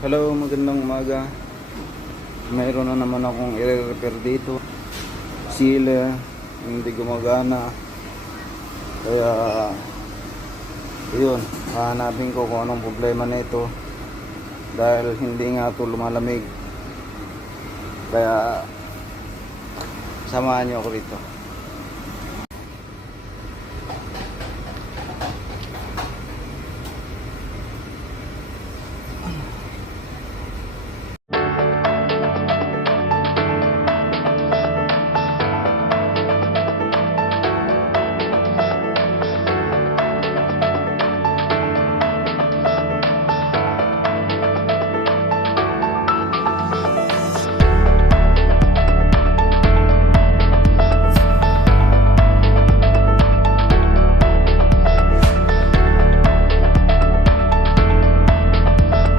Hello, magandang umaga. Mayroon na naman akong i-repair dito. Sealer, hindi gumagana. Kaya, yun, hahanapin ko kung anong problema nito. Dahil hindi nga ito lumalamig. Kaya, samahan niyo ako rito.